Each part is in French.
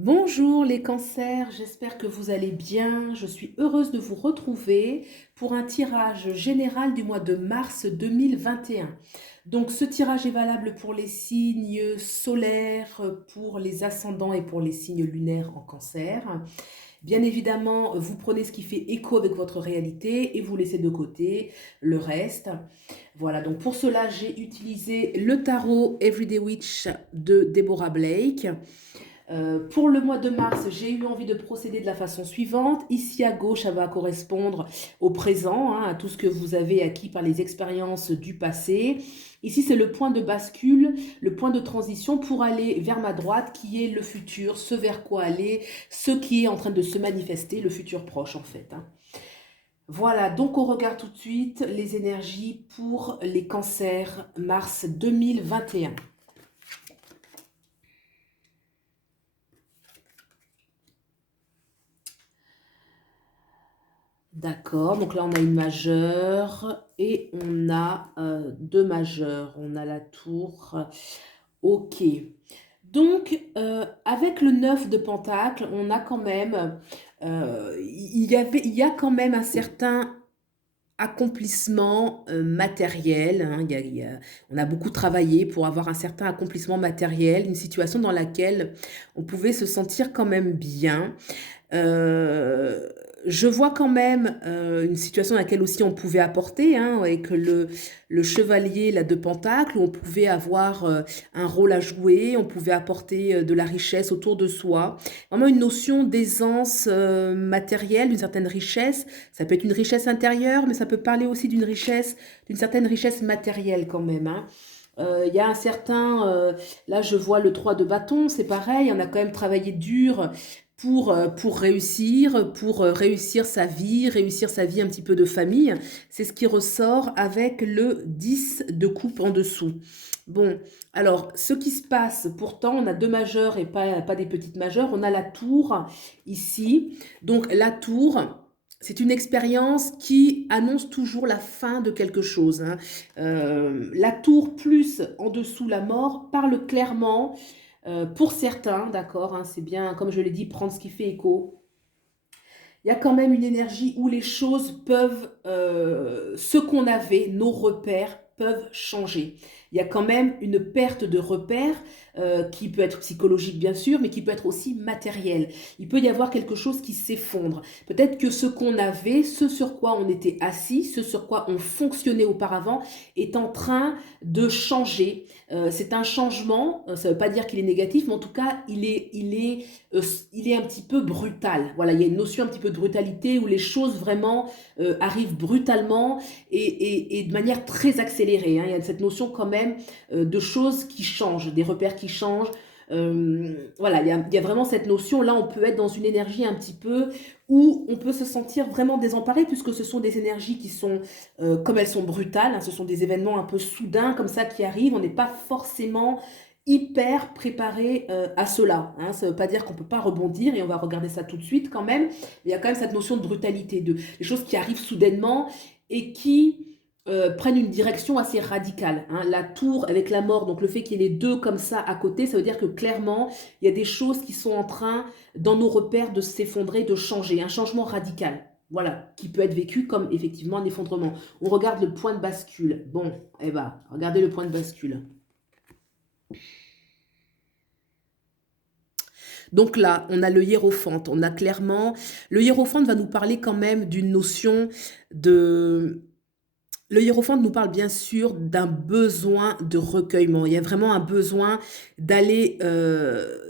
Bonjour les cancers, j'espère que vous allez bien. Je suis heureuse de vous retrouver pour un tirage général du mois de mars 2021. Donc ce tirage est valable pour les signes solaires, pour les ascendants et pour les signes lunaires en cancer. Bien évidemment, vous prenez ce qui fait écho avec votre réalité et vous laissez de côté le reste. Voilà, donc pour cela, j'ai utilisé le tarot Everyday Witch de Deborah Blake. Pour le mois de mars, j'ai eu envie de procéder de la façon suivante. Ici à gauche, ça va correspondre au présent, hein, à tout ce que vous avez acquis par les expériences du passé. Ici, c'est le point de bascule, le point de transition pour aller vers ma droite, qui est le futur, ce vers quoi aller, ce qui est en train de se manifester, le futur proche en fait, hein. Voilà, donc on regarde tout de suite les énergies pour les cancers mars 2021. D'accord, donc là on a une majeure et on a deux majeures. On a la tour. Ok. Donc avec le 9 de Pentacle, on a quand même, il y a quand même un certain accomplissement matériel, hein. On a beaucoup travaillé pour avoir un certain accomplissement matériel, une situation dans laquelle on pouvait se sentir quand même bien. Heu, je vois quand même, une situation dans laquelle aussi on pouvait apporter, hein, avec le chevalier là de Pentacle, où on pouvait avoir, un rôle à jouer, on pouvait apporter, de la richesse autour de soi. Vraiment une notion d'aisance, matérielle, d'une certaine richesse. Ça peut être une richesse intérieure, mais ça peut parler aussi d'une certaine richesse matérielle quand même, hein. Il y a un certain, là je vois le 3 de bâton, c'est pareil, on a quand même travaillé dur pour réussir sa vie un petit peu de famille. C'est ce qui ressort avec le 10 de coupe en dessous. Bon, alors, ce qui se passe, pourtant, on a deux majeures et pas des petites majeures. On a la tour ici. Donc, la tour, c'est une expérience qui annonce toujours la fin de quelque chose, hein. La tour plus en dessous la mort parle clairement pour certains, d'accord, hein, c'est bien, comme je l'ai dit, prendre ce qui fait écho. Il y a quand même une énergie où les choses peuvent, ce qu'on avait, nos repères, peuvent changer. Il y a quand même une perte de repères qui peut être psychologique bien sûr, mais qui peut être aussi matérielle. Il peut y avoir quelque chose qui s'effondre. Peut-être que ce qu'on avait, ce sur quoi on était assis, ce sur quoi on fonctionnait auparavant, est en train de changer. C'est un changement, ça ne veut pas dire qu'il est négatif, mais en tout cas, il est un petit peu brutal. Voilà, il y a une notion un petit peu de brutalité où les choses vraiment arrivent brutalement et de manière très accélérée, hein. Il y a cette notion quand même de choses qui changent, des repères qui changent. Voilà, il y a vraiment cette notion. Là, on peut être dans une énergie un petit peu où on peut se sentir vraiment désemparé puisque ce sont des énergies qui sont, comme elles sont brutales, hein, ce sont des événements un peu soudains comme ça qui arrivent. On n'est pas forcément hyper préparé à cela, hein. Ça ne veut pas dire qu'on ne peut pas rebondir et on va regarder ça tout de suite quand même. Il y a quand même cette notion de brutalité, de des choses qui arrivent soudainement et qui prennent une direction assez radicale, hein. La tour avec la mort, donc le fait qu'il y ait les deux comme ça à côté, ça veut dire que clairement, il y a des choses qui sont en train, dans nos repères, de s'effondrer, de changer, un changement radical. Voilà, qui peut être vécu comme effectivement un effondrement. On regarde le point de bascule. Bon, eh ben, regardez le point de bascule. Donc là, on a le hiérophante. On a clairement... Le hiérophante va nous parler quand même d'une notion de... Le hiérophante nous parle bien sûr d'un besoin de recueillement. Il y a vraiment un besoin d'aller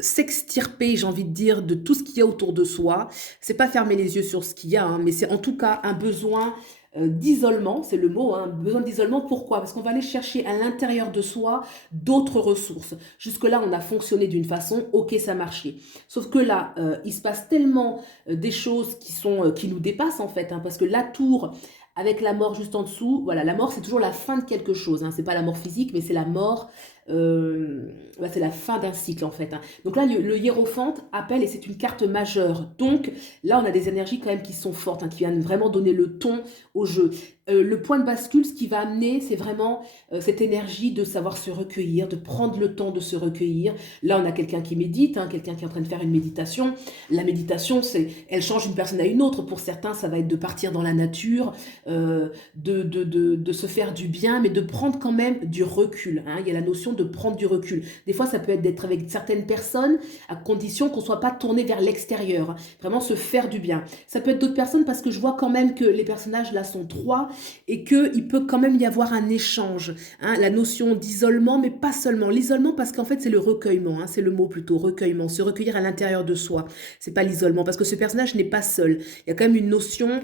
s'extirper, j'ai envie de dire, de tout ce qu'il y a autour de soi. C'est pas fermer les yeux sur ce qu'il y a, hein, mais c'est en tout cas un besoin d'isolement, c'est le mot, hein, besoin d'isolement. Pourquoi? Parce qu'on va aller chercher à l'intérieur de soi d'autres ressources. Jusque-là, on a fonctionné d'une façon, ok, ça marchait. Sauf que là, il se passe tellement des choses qui nous dépassent en fait, hein, parce que la tour avec la mort juste en dessous, voilà, la mort c'est toujours la fin de quelque chose, hein. C'est pas la mort physique, mais c'est la mort, c'est la fin d'un cycle en fait, hein. Donc là, le hiérophante appelle et c'est une carte majeure. Donc là, on a des énergies quand même qui sont fortes, hein, qui viennent vraiment donner le ton au jeu. Le point de bascule, ce qui va amener, c'est vraiment cette énergie de savoir se recueillir, de prendre le temps de se recueillir. Là, on a quelqu'un qui médite, hein, quelqu'un qui est en train de faire une méditation. La méditation, elle change une personne à une autre. Pour certains, ça va être de partir dans la nature, de se faire du bien, mais de prendre quand même du recul, hein. Il y a la notion de prendre du recul. Des fois, ça peut être d'être avec certaines personnes, à condition qu'on ne soit pas tourné vers l'extérieur, hein. Vraiment se faire du bien. Ça peut être d'autres personnes parce que je vois quand même que les personnages là sont trois et qu'il peut quand même y avoir un échange, hein, la notion d'isolement, mais pas seulement. L'isolement parce qu'en fait c'est le recueillement, hein, c'est le mot plutôt, recueillement, se recueillir à l'intérieur de soi. C'est pas l'isolement parce que ce personnage n'est pas seul. Il y a quand même une notion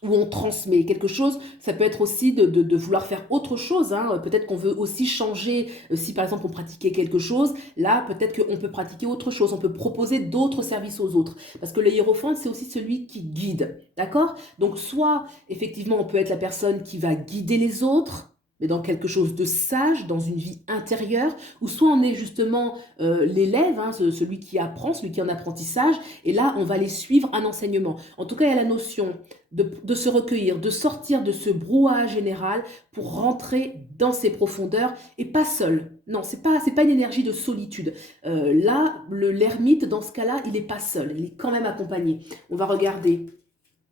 où on transmet quelque chose, ça peut être aussi de vouloir faire autre chose, hein. Peut-être qu'on veut aussi changer, si par exemple on pratiquait quelque chose, là peut-être qu'on peut pratiquer autre chose, on peut proposer d'autres services aux autres, parce que le hiérophante c'est aussi celui qui guide, d'accord? Donc soit effectivement on peut être la personne qui va guider les autres, mais dans quelque chose de sage, dans une vie intérieure, ou soit on est justement l'élève, hein, celui qui apprend, celui qui est en apprentissage, et là on va aller suivre un enseignement. En tout cas il y a la notion de se recueillir, de sortir de ce brouhaha général pour rentrer dans ses profondeurs et pas seul. Non, c'est pas une énergie de solitude. Là, l'ermite, dans ce cas-là, il n'est pas seul, il est quand même accompagné. On va regarder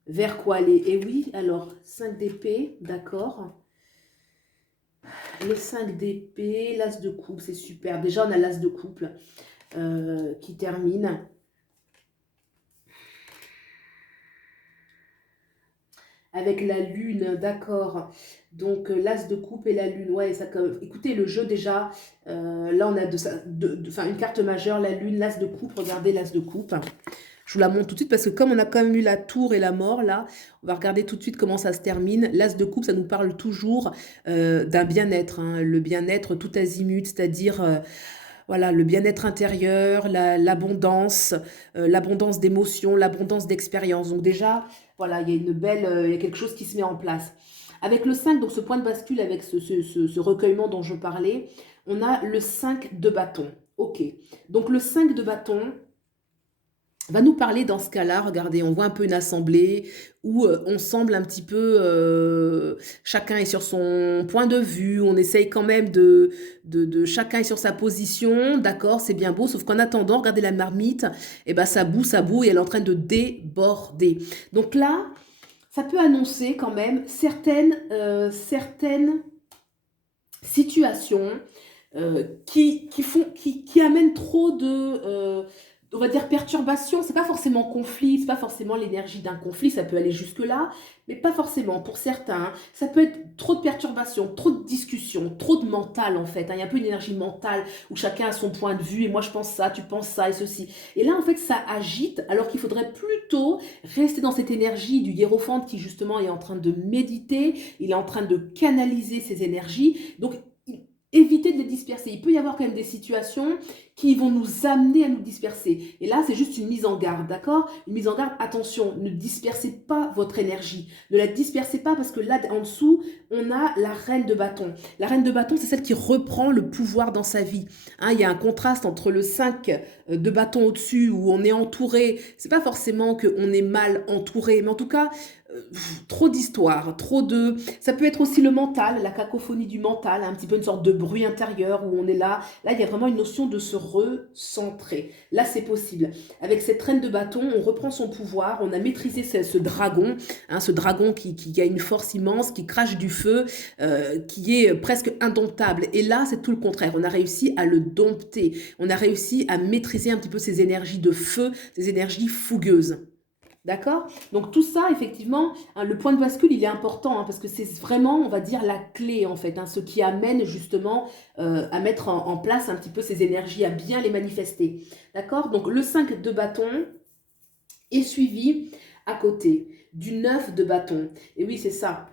vers quoi aller. Et oui, alors, 5 d'épée, d'accord. Les 5 d'épée, l'as de coupe, c'est super. Déjà, on a l'as de couple qui termine. Avec la lune, d'accord. Donc l'as de coupe et la lune, ouais, ça, écoutez, le jeu déjà, là on a une carte majeure, la lune, l'as de coupe, regardez l'as de coupe. Je vous la montre tout de suite parce que comme on a quand même eu la tour et la mort, là, on va regarder tout de suite comment ça se termine. L'as de coupe, ça nous parle toujours d'un bien-être, hein, le bien-être tout azimut, c'est-à-dire voilà, le bien-être intérieur, l'abondance, l'abondance d'émotions, l'abondance d'expériences. Donc déjà, voilà, il y a il y a quelque chose qui se met en place. Avec le 5, donc ce point de bascule, avec ce recueillement dont je parlais, on a le 5 de bâton. Ok, donc le 5 de bâton va nous parler dans ce cas-là, regardez, on voit un peu une assemblée où on semble un petit peu, chacun est sur son point de vue, on essaye quand même chacun est sur sa position, d'accord, c'est bien beau, sauf qu'en attendant, regardez la marmite, et ben ça bout, et elle est en train de déborder. Donc là, ça peut annoncer quand même certaines situations qui amènent trop on va dire perturbation. C'est pas forcément conflit, c'est pas forcément l'énergie d'un conflit, ça peut aller jusque là, mais pas forcément pour certains. Ça peut être trop de perturbation, trop de discussion, trop de mental en fait, hein. Il y a un peu une énergie mentale où chacun a son point de vue et moi je pense ça, tu penses ça et ceci. Et là en fait ça agite alors qu'il faudrait plutôt rester dans cette énergie du hiérophante qui justement est en train de méditer, il est en train de canaliser ses énergies. Donc éviter de les disperser. Il peut y avoir quand même des situations qui vont nous amener à nous disperser. Et là, c'est juste une mise en garde, d'accord? Une mise en garde, attention, ne dispersez pas votre énergie. Ne la dispersez pas parce que là, en dessous, on a la reine de bâton. La reine de bâton, c'est celle qui reprend le pouvoir dans sa vie. Hein, il y a un contraste entre le 5 de bâton au-dessus où on est entouré. C'est pas forcément qu'on est mal entouré, mais en tout cas, trop d'histoires, ça peut être aussi le mental, la cacophonie du mental, un petit peu une sorte de bruit intérieur où on est là. Là, il y a vraiment une notion de se recentrer. Là, c'est possible. Avec cette reine de bâton, on reprend son pouvoir, on a maîtrisé ce dragon, hein, ce dragon qui a une force immense, qui crache du feu, qui est presque indomptable. Et là, c'est tout le contraire. On a réussi à le dompter. On a réussi à maîtriser un petit peu ces énergies de feu, ces énergies fougueuses. D'accord? Donc tout ça, effectivement, hein, le point de bascule, il est important, hein, parce que c'est vraiment, on va dire, la clé, en fait, hein, ce qui amène justement à mettre en place un petit peu ces énergies, à bien les manifester. D'accord? Donc le 5 de bâton est suivi à côté du 9 de bâton. Et oui, c'est ça.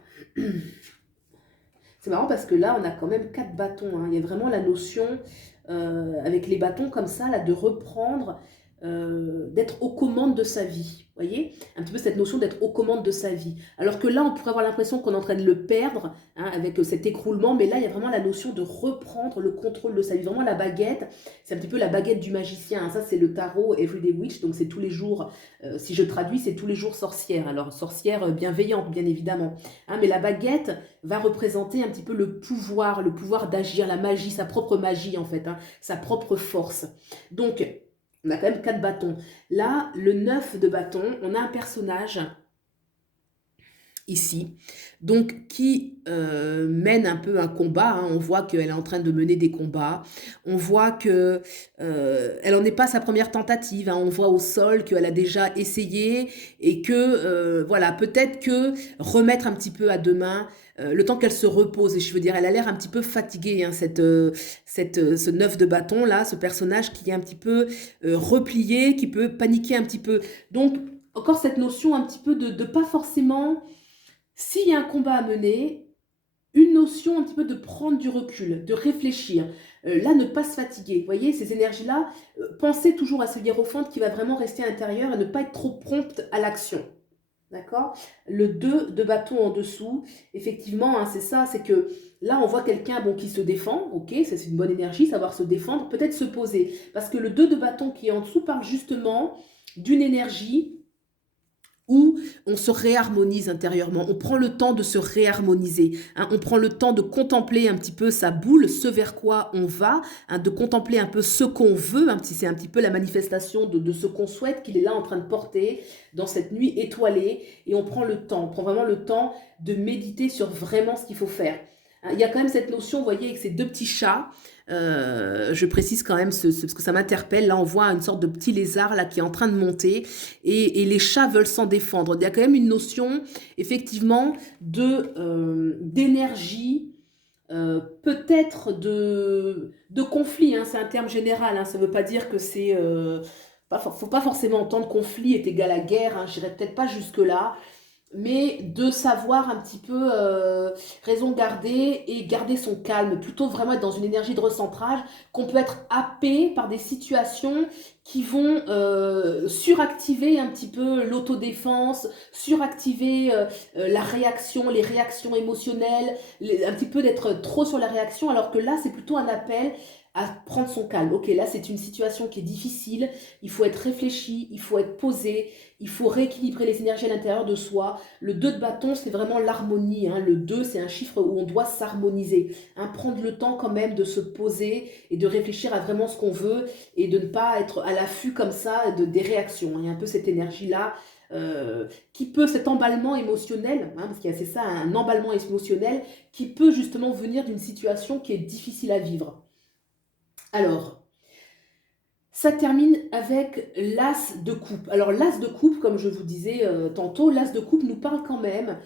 C'est marrant parce que là, on a quand même 4 bâtons, hein. Il y a vraiment la notion, avec les bâtons comme ça, là, de reprendre d'être aux commandes de sa vie. Vous voyez? Un petit peu cette notion d'être aux commandes de sa vie. Alors que là, on pourrait avoir l'impression qu'on est en train de le perdre, hein, avec cet écroulement, mais là, il y a vraiment la notion de reprendre le contrôle de sa vie. Vraiment, la baguette, c'est un petit peu la baguette du magicien, hein. Ça, c'est le tarot Everyday Witch, donc c'est tous les jours, si je traduis, c'est tous les jours sorcière. Alors, sorcière bienveillante, bien évidemment. Hein, mais la baguette va représenter un petit peu le pouvoir d'agir, la magie, sa propre magie, en fait, hein, sa propre force. Donc, on a quand même 4 bâtons. Là, le 9 de bâton, on a un personnage ici, donc qui mène un peu un combat, hein. On voit qu'elle est en train de mener des combats, on voit que elle n'en est pas sa première tentative, hein. On voit au sol qu'elle a déjà essayé et que voilà, peut-être que remettre un petit peu à demain, le temps qu'elle se repose, et je veux dire, elle a l'air un petit peu fatiguée, hein, ce 9 de bâton là, ce personnage qui est un petit peu replié, qui peut paniquer un petit peu. Donc, encore cette notion un petit peu de pas forcément, s'il y a un combat à mener, une notion un petit peu de prendre du recul, de réfléchir. Là, ne pas se fatiguer. Vous voyez, ces énergies-là, pensez toujours à ce hiérophante qui va vraiment rester à l'intérieur et ne pas être trop prompte à l'action. D'accord? Le 2 de bâton en dessous, effectivement, hein, c'est ça, c'est que là, on voit quelqu'un bon, qui se défend, ok, ça c'est une bonne énergie, savoir se défendre, peut-être se poser. Parce que le 2 de bâton qui est en dessous parle justement d'une énergie où on se réharmonise intérieurement, on prend le temps de se réharmoniser, hein, on prend le temps de contempler un petit peu sa boule, ce vers quoi on va, hein, de contempler un peu ce qu'on veut, hein, c'est un petit peu la manifestation de ce qu'on souhaite qu'il est là en train de porter dans cette nuit étoilée, et on prend le temps, on prend vraiment le temps de méditer sur vraiment ce qu'il faut faire. Hein, il y a quand même cette notion, vous voyez, avec ces 2 petits chats, je précise quand même parce que ça m'interpelle. Là, on voit une sorte de petit lézard là qui est en train de monter et les chats veulent s'en défendre. Il y a quand même une notion, effectivement, d'énergie, peut-être de conflit. Hein, c'est un terme général. Hein, ça ne veut pas dire que c'est... faut pas forcément entendre conflit est égal à guerre. Hein, j'irai peut-être pas jusque-là, mais de savoir un petit peu raison garder et garder son calme, plutôt vraiment être dans une énergie de recentrage, qu'on peut être happé par des situations qui vont suractiver un petit peu l'autodéfense, suractiver la réaction, les réactions émotionnelles, un petit peu d'être trop sur la réaction, alors que là c'est plutôt un appel à prendre son calme. Ok, là c'est une situation qui est difficile, il faut être réfléchi, il faut être posé, il faut rééquilibrer les énergies à l'intérieur de soi. Le 2 de bâton, c'est vraiment l'harmonie, hein. Le 2, c'est un chiffre où on doit s'harmoniser, hein. Prendre le temps quand même de se poser et de réfléchir à vraiment ce qu'on veut et de ne pas être à l'affût comme ça des réactions. Il y a un peu cette énergie-là qui peut, cet emballement émotionnel, hein, parce qu'il y a c'est ça, un emballement émotionnel qui peut justement venir d'une situation qui est difficile à vivre. Alors, ça termine avec l'as de coupe. Alors l'as de coupe, comme je vous disais tantôt, l'as de coupe nous parle quand même,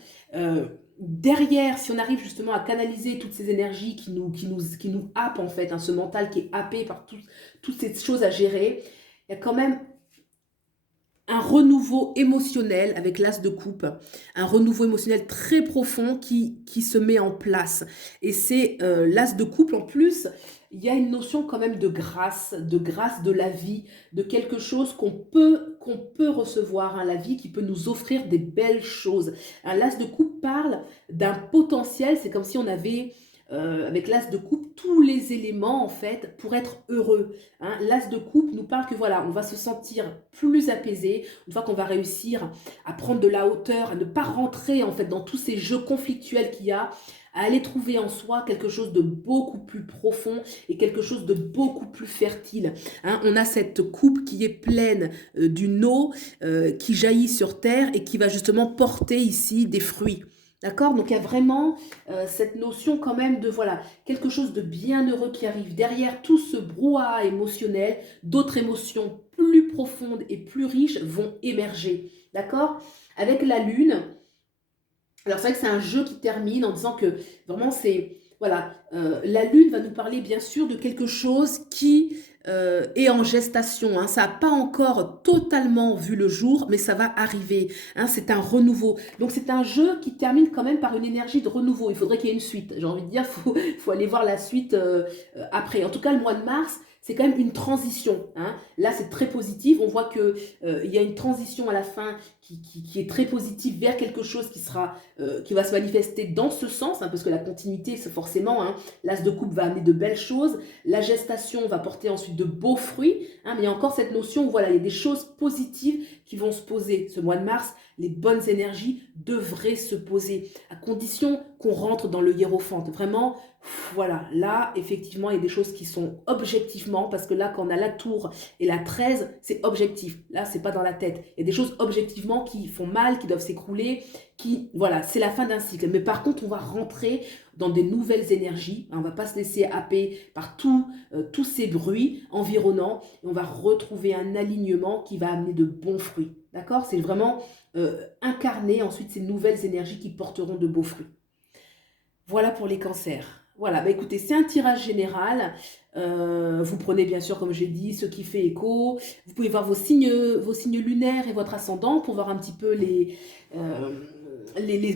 derrière, si on arrive justement à canaliser toutes ces énergies qui nous happent en fait, hein, ce mental qui est happé par toutes ces choses à gérer, il y a quand même un renouveau émotionnel avec l'as de coupe, un renouveau émotionnel très profond qui se met en place. Et c'est l'as de coupe en plus, il y a une notion quand même de grâce de la vie, de quelque chose qu'on peut recevoir, hein, la vie qui peut nous offrir des belles choses. L'as de coupe parle d'un potentiel, c'est comme si on avait avec l'as de coupe tous les éléments en fait pour être heureux, hein. L'as de coupe nous parle que voilà, on va se sentir plus apaisé une fois qu'on va réussir à prendre de la hauteur, à ne pas rentrer en fait dans tous ces jeux conflictuels qu'il y a, à aller trouver en soi quelque chose de beaucoup plus profond et quelque chose de beaucoup plus fertile, hein. On a cette coupe qui est pleine d'une eau qui jaillit sur terre et qui va justement porter ici des fruits. D'accord? Donc il y a vraiment cette notion quand même de voilà, quelque chose de bienheureux qui arrive. Derrière tout ce brouhaha émotionnel, d'autres émotions plus profondes et plus riches vont émerger. D'accord? Avec la lune, alors c'est vrai que c'est un jeu qui termine en disant que vraiment c'est... Voilà, la lune va nous parler bien sûr de quelque chose qui est en gestation, hein. Ça n'a pas encore totalement vu le jour, mais ça va arriver, hein. C'est un renouveau. Donc c'est un jeu qui termine quand même par une énergie de renouveau. Il faudrait qu'il y ait une suite. J'ai envie de dire, faut aller voir la suite après. En tout cas, le mois de mars, c'est quand même une transition, hein. Là, c'est très positif. On voit que il y a une transition à la fin qui est très positive vers quelque chose qui va se manifester dans ce sens, hein, parce que la continuité, c'est forcément, hein, l'as de coupe va amener de belles choses. La gestation va porter ensuite de beaux fruits, hein, mais il y a encore cette notion où voilà, il y a des choses positives qui vont se poser. Ce mois de mars, les bonnes énergies devraient se poser, à condition qu'on rentre dans le hiérophante. Vraiment, voilà, là, effectivement, il y a des choses qui sont objectivement, parce que là, quand on a la tour et la 13, c'est objectif. Là, c'est pas dans la tête. Il y a des choses objectivement qui font mal, qui doivent s'écrouler, voilà, c'est la fin d'un cycle. Mais par contre, on va rentrer dans des nouvelles énergies. On ne va pas se laisser happer par tous ces bruits environnants. Et on va retrouver un alignement qui va amener de bons fruits. D'accord? C'est vraiment incarner ensuite ces nouvelles énergies qui porteront de beaux fruits. Voilà pour les cancers. Voilà, bah écoutez, c'est un tirage général. Vous prenez bien sûr, comme j'ai dit, ce qui fait écho. Vous pouvez voir vos signes lunaires et votre ascendant pour voir un petit peu les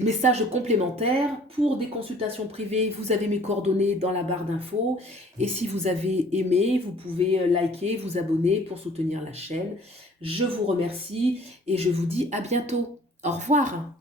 messages complémentaires. Pour des consultations privées, vous avez mes coordonnées dans la barre d'infos. Et si vous avez aimé, vous pouvez liker, vous abonner pour soutenir la chaîne. Je vous remercie et je vous dis à bientôt. Au revoir.